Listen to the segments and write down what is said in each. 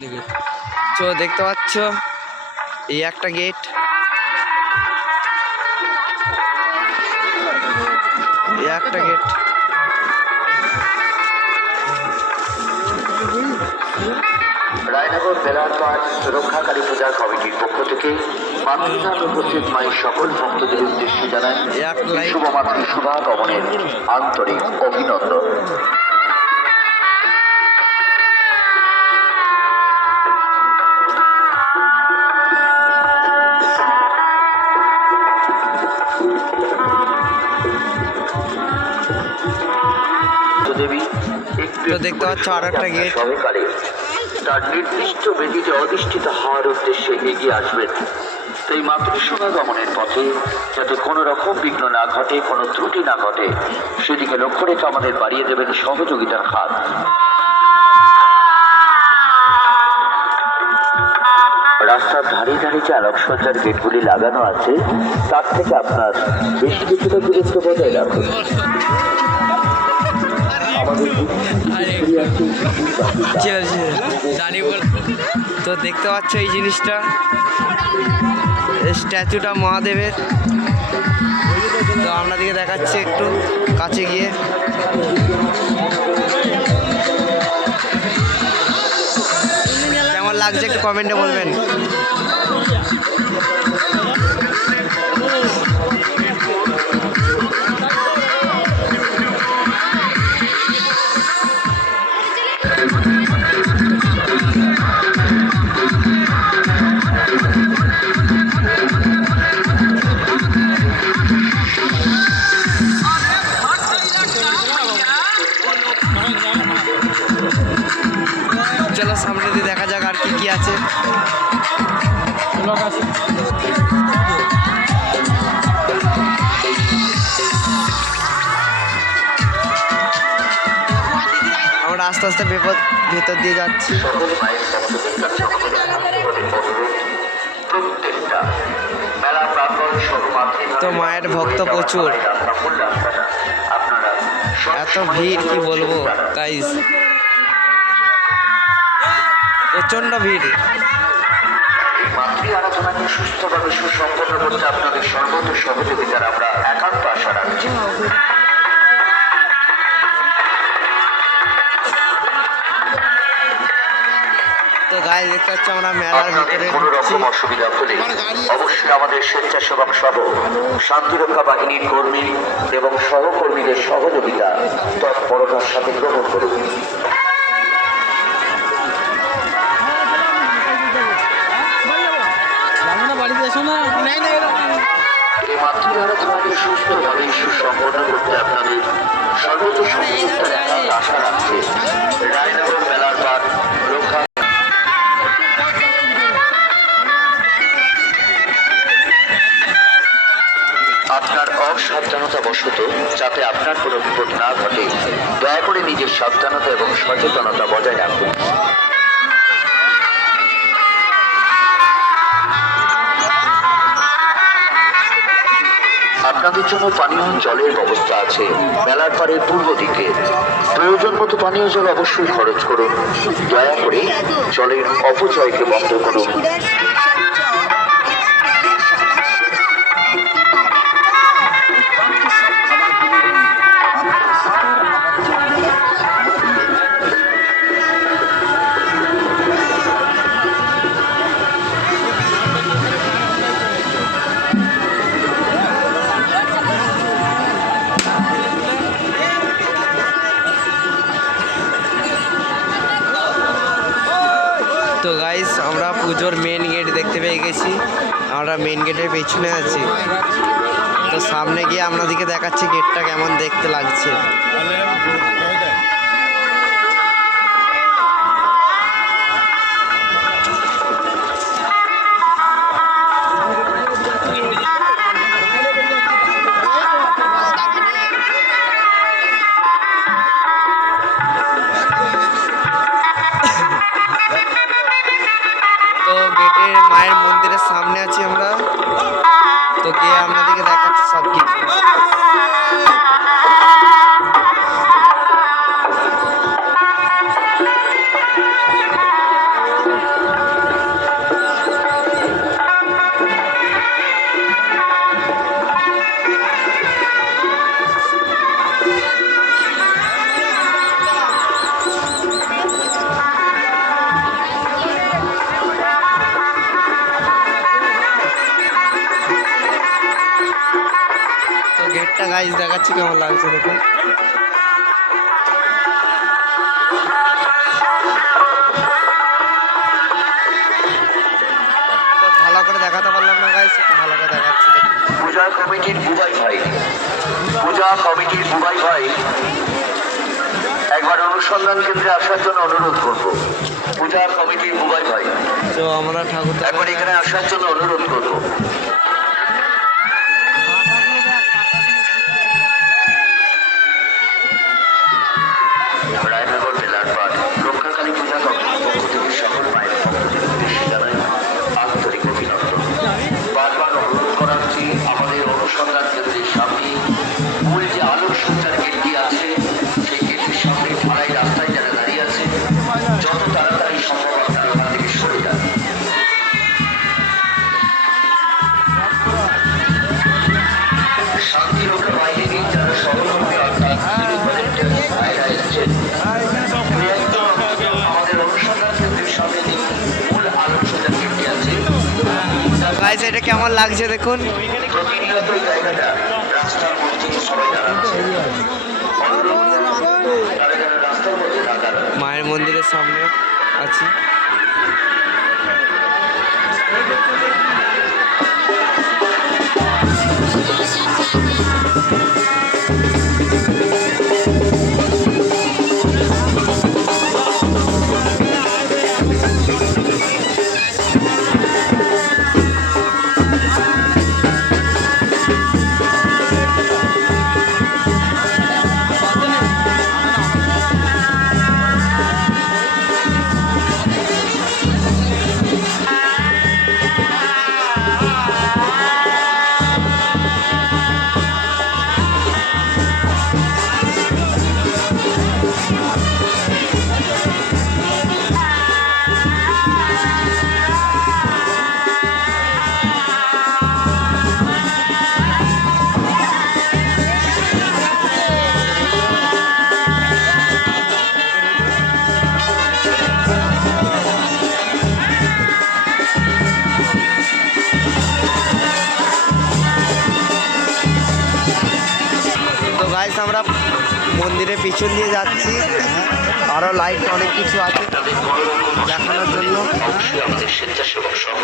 তো দেখতে পাচ্ছ এই একটা গেট, রায়নগর বেলারঘাট রক্ষাকালী পূজা কমিটির পক্ষ থেকে মাতৃনাথ উপস্থিত মায়ের সকল ভক্তদের উদ্দেশ্যে জানায় শুভ মাতৃ শুভাগমনের আন্তরিক অভিনন্দন। তো দেখতে পাচ্ছ আর একটা গেট। সহকারে তার নির্দিষ্ট বেদিতে অধিষ্ঠিত হওয়ার উদ্দেশ্যে এগিয়ে আসবেন। তো এই মাতৃসুভাগমনের পথে যাতে কোনো রকম বিঘ্ন না ঘটে, কোনো ত্রুটি না ঘটে, সেদিকে লক্ষ্য রেখে আমাদের বাড়িয়ে দেবেন সহযোগিতার হাত। রাস্তার ধারে ধারে যে আলোকসজ্জার গেটগুলি লাগানো আছে তার থেকে আপনার বেশি কিছুটা দূরত্ব বজায় রাখুন। তো দেখতে পাচ্ছ এই জিনিসটা, স্ট্যাচুটা মহাদেবের। তো আপনাদেরকে দেখাচ্ছি একটু কাছে গিয়ে। কেমন লাগছে একটু কমেন্টে বলবেন। চলো সামনে দিয়ে দেখা যাক আর কি কি আছে। আমরা আস্তে আস্তে ভেতর দিয়ে যাচ্ছি। তো মায়ের ভক্ত প্রচুর, এত ভিড় কি বলবো গাইস, প্রচন্ড ভিড়। মাতৃ আরাধনাকে সুস্থভাবে সুসম্পন্ন করতে আপনাদের সর্বত সহযোগিতার আমরা একান্ত আশা রাখছি। তো গাইস দেখতে পাচ্ছি আমরা মেলার ভিতরে কোনো রকম অসুবিধা হলে অবশ্যই আমাদের স্বেচ্ছাসেবক সহ শান্তিরক্ষা বাহিনীর কর্মী এবং সহকর্মীদের সহযোগিতা তৎপরতার সাথে গ্রহণ করুন। এই মাতৃ আরাধনাকে সুস্থভাবে সুসম্পন্ন করতে আপনাদের সর্বোচ্চ সহযোগিতার একান্ত আশা রাখছে রায়নগর বেলারঘাট রক্ষা। আপনার অসাবধানতা বশত যাতে আপনার কোনো বিপদ না ঘটে, দয়া করে নিজের সাবধানতা এবং সচেতনতা বজায় রাখুন। আপনাদের জন্য পানীয় জলের ব্যবস্থা আছে মেলার পাড়ের পূর্ব দিকে। প্রয়োজন মতো পানীয় জল অবশ্যই খরচ করুন। দয়া করে জলের অপচয়কে বন্ধ করুন। তো গাইস আমরা পুজোর মেন গেট দেখতে পেয়ে গেছি, আমরা মেন গেটের পেছনে আছি। তো সামনে গিয়ে আপনাদেরকে দেখাচ্ছি গেটটা কেমন দেখতে লাগছে। তো গেটের মায়ের মন্দিরের সামনে আছি আমরা। তো গিয়ে আপনাদেরকে দেখাচ্ছি সব কিছু। গেটটা গাইস দেখাচ্ছি কেমন লাগছে দেখুন। ভালো করে দেখাতে পারলাম না গাইস, একটু ভালো করে দেখাচ্ছি দেখুন। পূজা কমিটির বুবাই ভাই, পূজা কমিটির বুবাই ভাই একবার অনুসন্ধান কেন্দ্রে আসার জন্য অনুরোধ করব। পূজা কমিটির বুবাই ভাই তো আমরা ঠাকুর একবার এখানে আসার জন্য অনুরোধ করব। রায়নগর জেলার পাঠ রক্ষাকালী পূজা কমিটির পক্ষ থেকে সকল মায়ের ভক্তদের উদ্দেশ্যে জানাই আন্তরিক অভিনন্দন। বারবার অনুরোধ করা হচ্ছে আমাদের অনুসন্ধান কেন্দ্রের সামনে মূল যে আলোকসজ্জার গেটটি আছে সেই গেটের সামনে ঢালাই রাস্তায় যারা দাঁড়িয়ে আছে যত তাড়াতাড়ি সম্ভব আপনারা ওখান থেকে সরে যান। শান্তি রক্ষা বাহিনীর যারা সহকর্মী অর্থাৎ ভাইরা এসছেন আমাদের অনুসন্ধান কেন্দ্রের সামনে যে মূল আলোকসজ্জার গেটটি আছে গাইস এটা কেমন লাগছে দেখুন। প্রতিনিয়ত এই জায়গাটা রাস্তার মধ্যে সবাই দাঁড়াচ্ছে। অনুরোধ তারা যেন রাস্তার মধ্যে না দাঁড়ায়। মায়ের মন্দিরের সামনে আছি। তো গাইস আমরা মন্দিরের পিছন দিয়ে যাচ্ছি, আরও লাইট অনেক কিছু আছে দেখানোর জন্য। অবশ্যই আমাদের স্বেচ্ছাসেবক সহ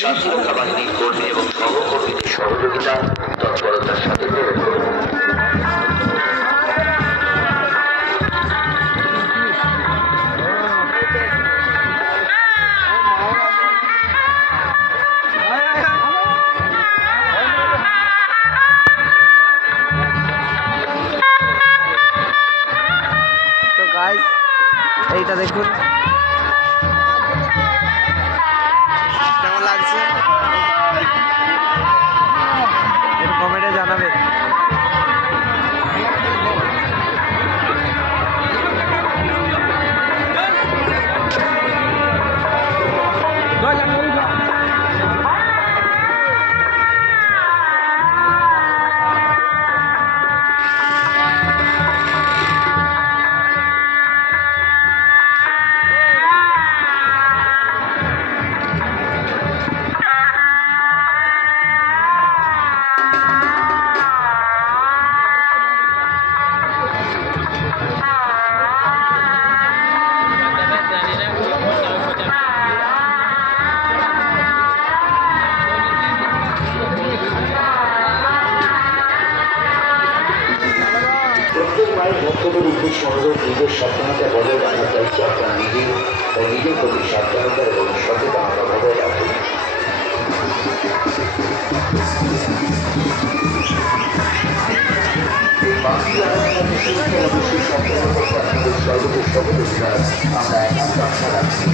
শান্তি রক্ষা বাহিনীর কর্মী এবং সহকর্মীদের সহযোগিতা তৎপরতার সাথে প্রেরণ করুন। তো গাইস এইটা দেখুন কেমন লাগছে, একটু কমেন্টে জানাবেন। প্রত্যেক মায়ের ভক্তদের উদ্দেশ্য অনুরোধ নিজের সাবধানতা বজায় রাখার দায়িত্ব আপনার নিজের ও নিজের প্রতি সাবধানতা এবং সচেতনতা বজায় রাখুন। সর্বোচ্চ সহযোগিতা আমরা একান্ত আশা রাখছি।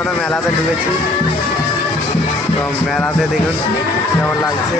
আমরা মেলাতে ঢুকেছি, তো মেলাতে দেখুন কেমন লাগছে।